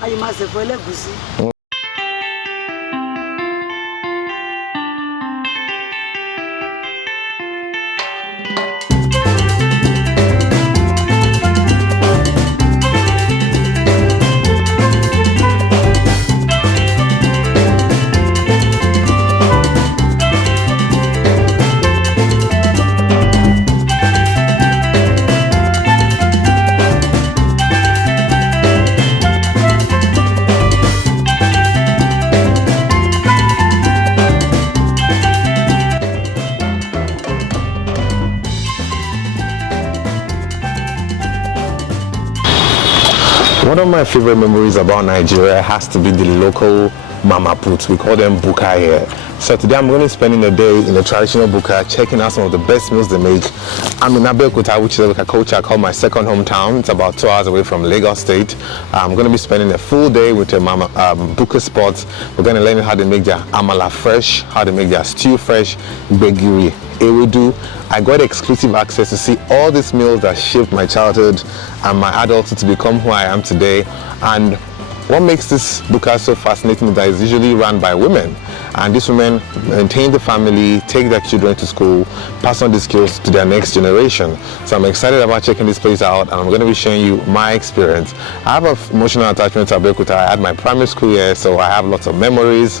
I must have Egusi. One of my favorite memories about Nigeria has to be the local mama put. We call them Buka here. So today I'm going to be spending a day in the traditional Buka, checking out some of the best meals they make. I'm in Abeokuta, which is a culture I call my second hometown. It's about 2 hours away from Lagos State. I'm going to be spending a full day with a mama Buka spot. We're going to learn how they make their Amala fresh, how they make their stew fresh, Begiri, Ewedu. I got exclusive access to see all these meals that shaped my childhood and my adulthood to become who I am today. And what makes this Buka so fascinating is that it's usually run by women, and these women maintain the family, take their children to school, pass on the skills to their next generation. So I'm excited about checking this place out, and I'm going to be showing you my experience. I have an emotional attachment to Abeokuta. I had my primary school here, so I have lots of memories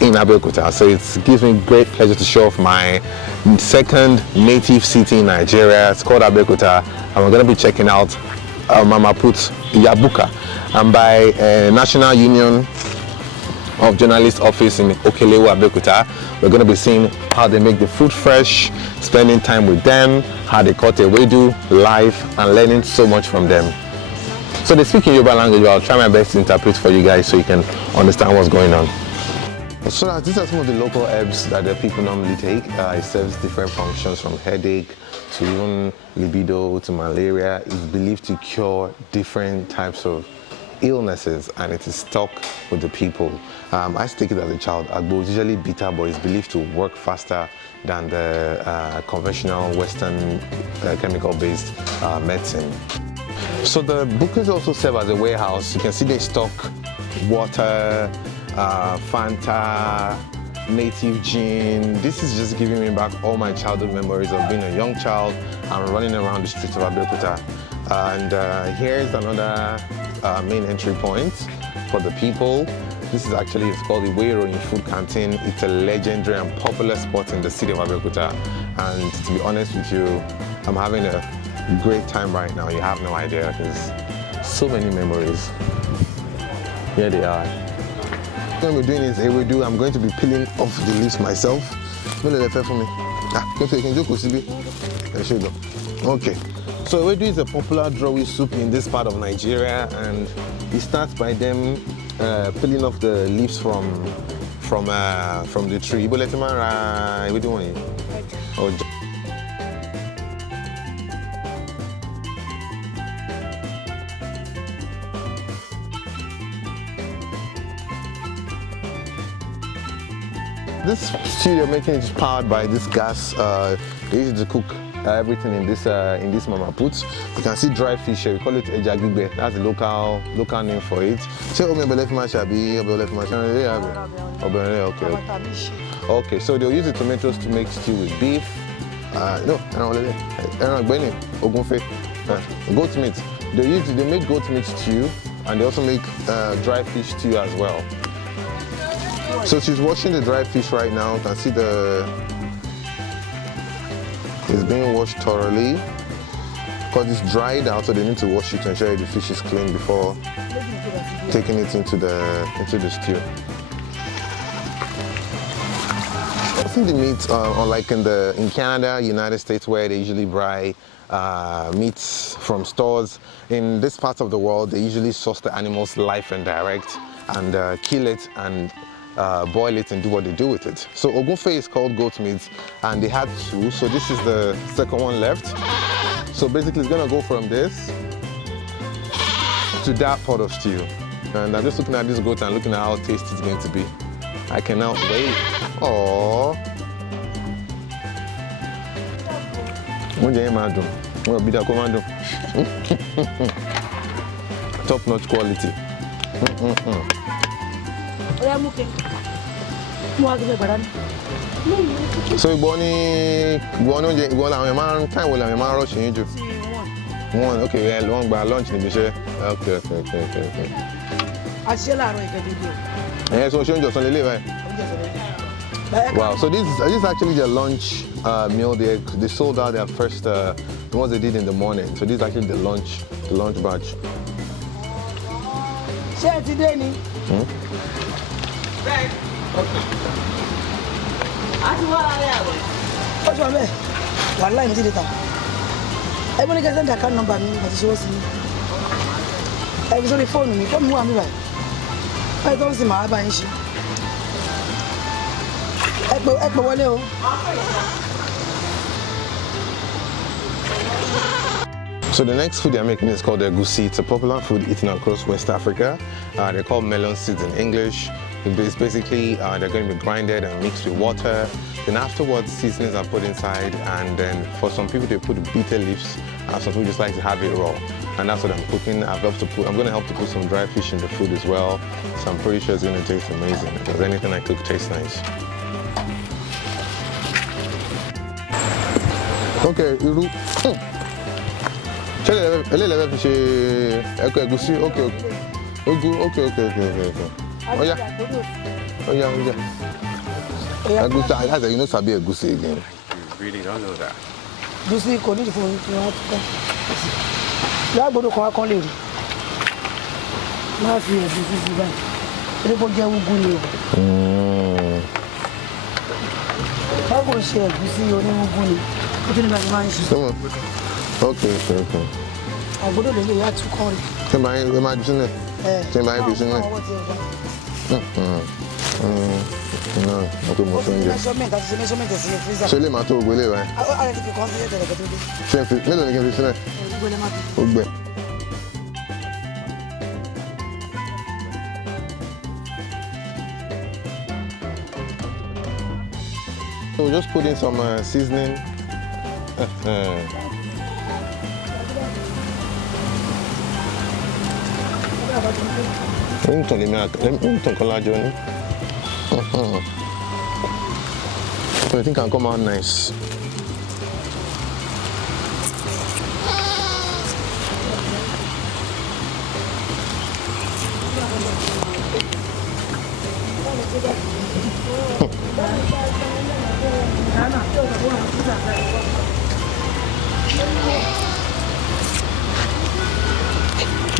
in Abeokuta. So it gives me great pleasure to show off my second native city in Nigeria. It's called Abeokuta, and we're going to be checking out Mama Put's Buka. And by National Union of Journalists Office in Okelewo, Abeokuta, we're going to be seeing how they make the food fresh, spending time with them, how they cut ewedu live, and learning so much from them. So they speak in Yoruba language, but I'll try my best to interpret for you guys so you can understand what's going on. So these are some of the local herbs that the people normally take. It serves different functions, from headache to even libido to malaria. It's believed to cure different types of illnesses, and it is stuck with the people. I used to take it as a child. Agbo is usually bitter, but it's believed to work faster than the conventional Western chemical-based medicine. So the bukas also serve as a warehouse. You can see they stock water, Fanta, native gin. This is just giving me back all my childhood memories of being a young child and running around the streets of Abeokuta. And here's another main entry point for the people. This is actually, it's called the Weiroyin Food Canteen. It's a legendary and popular spot in the city of Abeokuta. And to be honest with you, I'm having a great time right now. You have no idea, because so many memories. Here they are. What we're doing is Ewedu. I'm going to be peeling off the leaves myself. Okay. So Ewedu is a popular drawy soup in this part of Nigeria, and it starts by them peeling off the leaves from the tree. This stew you're making is powered by this gas. They use it to cook everything in this mama put. You can see dry fish here. We call it ejagigbe. That's the local name for it. Okay, so they'll use the tomatoes to make stew with beef. Goat meat. They make goat meat stew, and they also make dry fish stew as well. So she's washing the dry fish right now. You can see it's being washed thoroughly, because it's dried out, so they need to wash it to ensure the fish is clean before taking it into the stew. I think the meat, unlike in Canada, United States, where they usually buy meats from stores, in this part of the world they usually source the animals live and direct, and kill it and boil it and do what they do with it. So ogunfe is called goat meat, and they had two, so this is the second one left. So basically it's gonna go from this to that pot of stew. And I'm just looking at this goat and looking at how tasty it's going to be. I cannot wait. Aww. Top-notch quality. So you born time will I'm rushing you. One, okay, yeah, long by lunch in the share. Okay. I shall Yeah, so change your son right? Wow, so this is actually their lunch meal. They sold out their first the ones they did in the morning. So this is actually the lunch batch. Share today, ni. Right. Okay. What's your name? One line, did it. Everybody gets the account number, but she was me. I was on the phone with me. Come on, right? I don't see my issue. So the next food they're making is called Egusi. It's a popular food eaten across West Africa. They're called melon seeds in English. It's basically, they're going to be grinded and mixed with water. Then afterwards, seasonings are put inside, and then for some people they put bitter leaves. Some people just like to have it raw. And that's what I'm cooking. I'm going to help to put some dry fish in the food as well. So I'm pretty sure it's going to taste amazing, because anything I cook tastes nice. Okay, Iru. Egusi. Okay. Oh yeah. Egusi, I you know sabi egusi again. You really don't know that. Egusi kò ní fún wa. Ya gbọ́dọ̀ kan kan le ru. Ma fi egusi sí báyìí. Ere ko jẹ ugu ni o. Ba ko ṣe egusi oni ugu ni. Ó ti ní bá ma ń ṣe. Okay. Agbodo le ya tu kan ri. Ṣé máa jù sílẹ̀? Ṣé máa fi sílẹ̀? No, okay, mo fẹ́ jẹ. Ṣé lè máa tó ògbé lè rẹ̀? Ṣé n fi mélòó ni kí n fi sílẹ̀? Ó gbẹ. So we'll just put in some seasoning. Let me call Johnny. So I think I'll come out nice.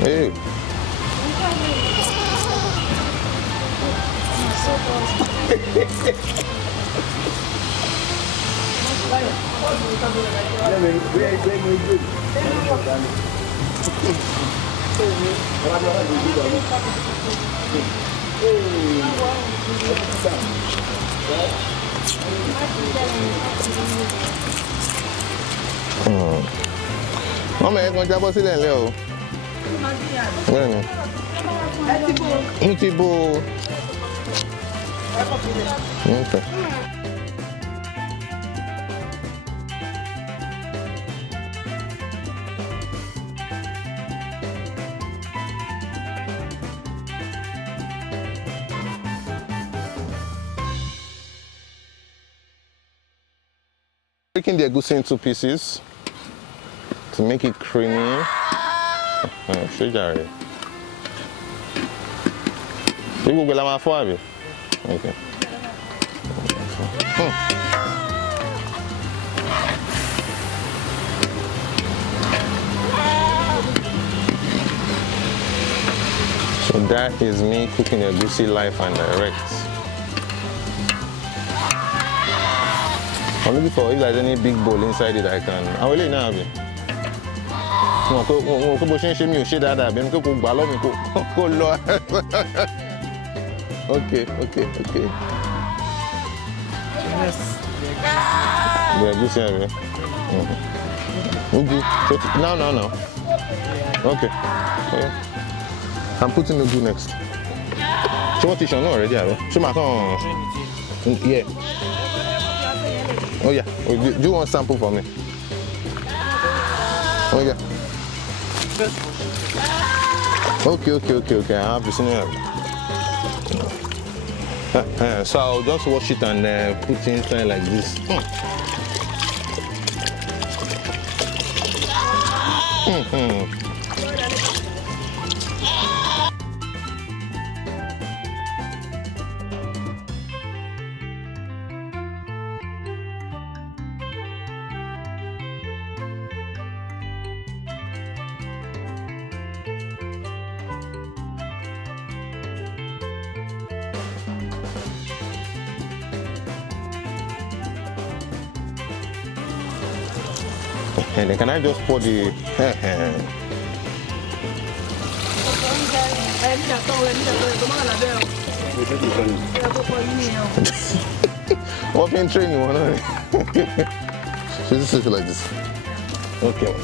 Hey. Mama, ẹ kàn jábọ́ sílẹ̀ ńlẹ̀ o. Bẹ́ẹ̀ni. N ti bò. Okay. Breaking the egusi into pieces to make it creamy. You will go for it. Okay. So that is me cooking egusi live and direct. I'm looking for if there's any big bowl inside it I can. I will let you know. Okay. Yes. The egusi area. No. Okay. I'm putting the ugu next. So what is your name already? So my yeah. Oh yeah. Do you want sample for me? Oh yeah. Okay. I have seen it. So I'll just wash it and put it inside like this. And then can I just pour the Open training one. So this is like this. Okay.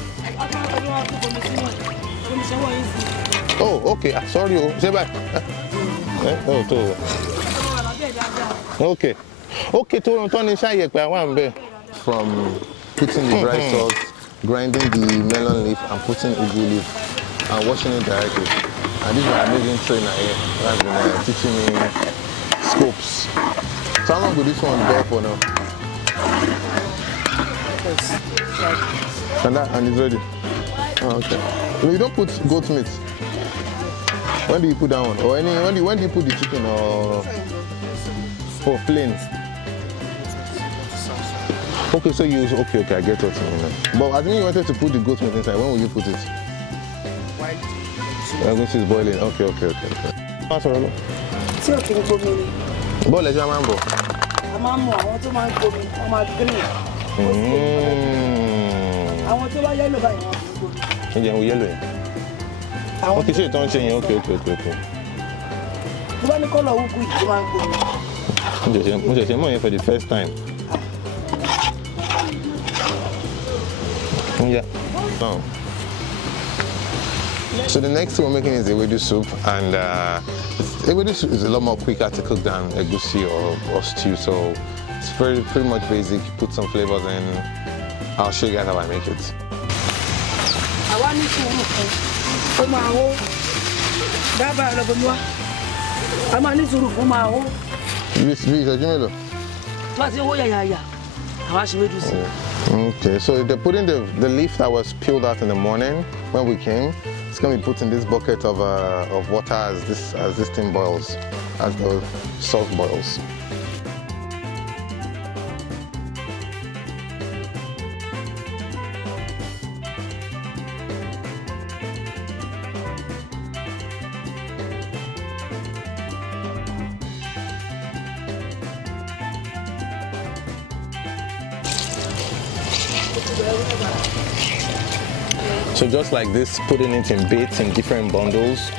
Oh, okay. Sorry. Say back. Okay. Okay, from putting the dry salt, grinding the melon leaf and putting ugu leaf and washing it directly. And this is my amazing trainer here that's been teaching me scopes. So how long will this one go for now? And it's ready. Oh, okay. So you don't put goat meat. When do you put that one? Or when do you put the chicken or plain? Okay, so you okay, I get what you mean. But I think you wanted to put the goat meat inside. When will you put it? Egusi is boiling. Okay. That's all right. Tí o kì í gbomi ni. Bọ́ọ̀lù ẹ̀ṣẹ̀ máa ń bọ̀. A máa ń mọ àwọn tó máa ń gbomi, wọ́n máa green. Àwọn tó bá yẹ́lò báyìí wọ́n kì í gbomi. Ẹ jẹun yẹ́lò yẹn. Wọ́n kì í ṣe ìtàn ṣe yẹn. Okay. Tó bá ní kọ́lọ̀ wúkú yìí tó máa ń gbomi. Mo ṣẹ̀ṣẹ̀ mọ̀ yẹn for the first time. Yeah. Oh. So the next thing we're making is ewedu soup, and ewedu soup is a lot more quicker to cook than egusi or stew. So it's pretty much basic. Put some flavors in. I'll show you guys how I make it. Àwa ní sùúrù fún ó máa hó. Dábàá lọ bomi wá. A máa ní sùúrù fún máa hó. Bí ìṣẹ́jú mélòó? Bá ti hó yàyàyà, àwa ṣe wédú sí. Okay, so they're putting the leaf that was peeled out in the morning when we came. It's going to be put in this bucket of water as this thing boils, as the salt boils. So just like this, putting it in bits in different bundles.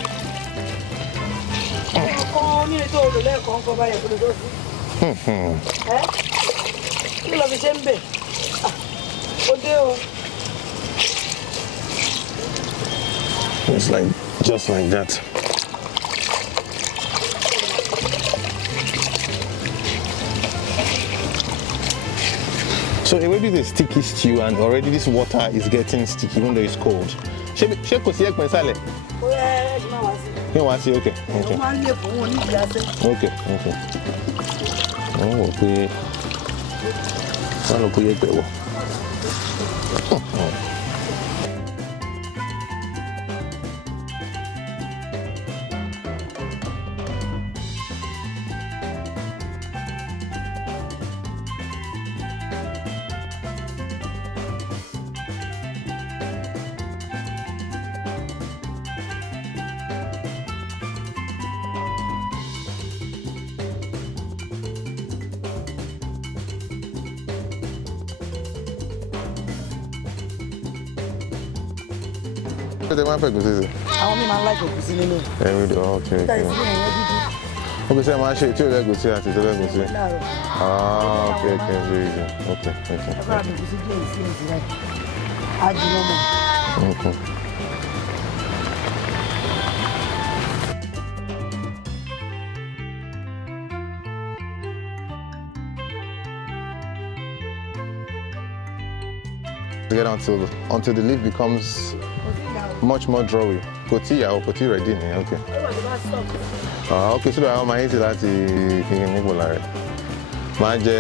It's like just like that. So ewedu is a sticky stew, and already this water is getting sticky even though it's cold. Okay. They want egusi. Àwọn mi máa ń like egusi nínú. Okay. Okay, so I'm sure you egusi àti egusi. Okay. Okay. Ẹgbẹ́ àbí egusi díẹ̀ sí ẹ̀sìn rẹ̀. Àjùmọ̀ mọ̀. Okay. Get until the leaf becomes much more drawy. kò tí ready ni. Okay. Okay, so that my easy láti kíni nípò lára. Máa jẹ.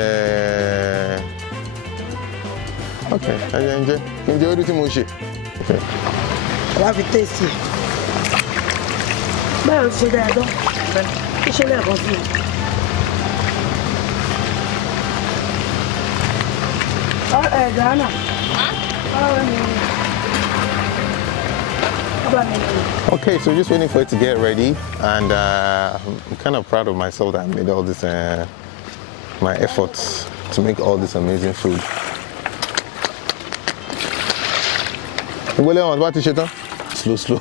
Okay, ẹ jẹ́ orí tí mo ṣe. Okay. Wá fi taste. Báwo ló ti ṣe dáadáa? Ó ṣe lẹ́ẹ̀kan sí i. Ghana. Okay, so just waiting for it to get ready, and I'm kind of proud of myself that I made all this, my efforts to make all this amazing food. Slow.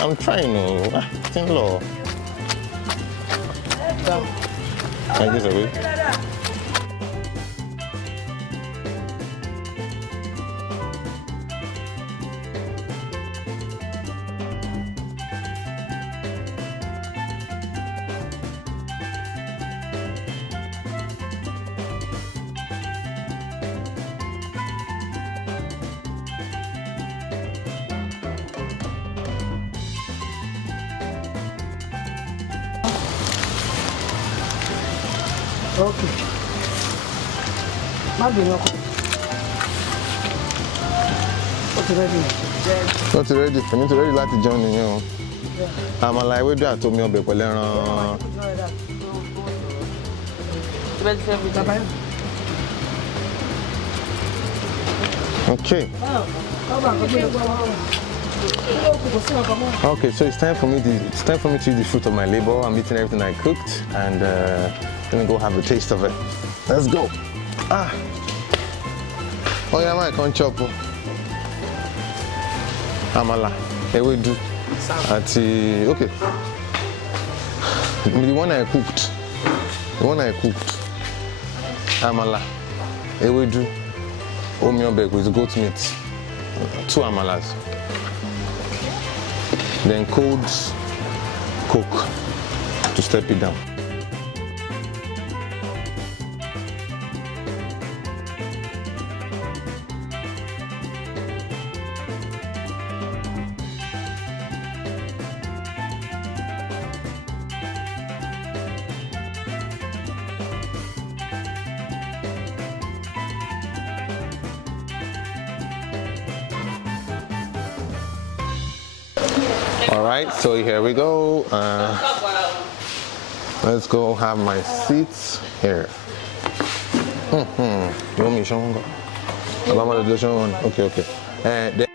I'm trying to. I guess I will. Okay. Má bínú ọkọ. What's ready? What's ready? I'm ready láti jẹun nìyẹn o. Àmàlà ewédú àtomi ọbẹ̀ pẹ̀lú ẹran. Okay. Okay, so it's time for me to eat the fruit of my labor. I'm eating everything I cooked, and let me go have a taste of it. Let's go. Oh yeah, I can't chop. Amala, ewedu, okay. The one I cooked. Amala, ewedu, omiobek with goat meat. 2 amalas. Then cold Coke to step it down. All right, so here we go. Let's go have my seats here. You want me to show one? Okay.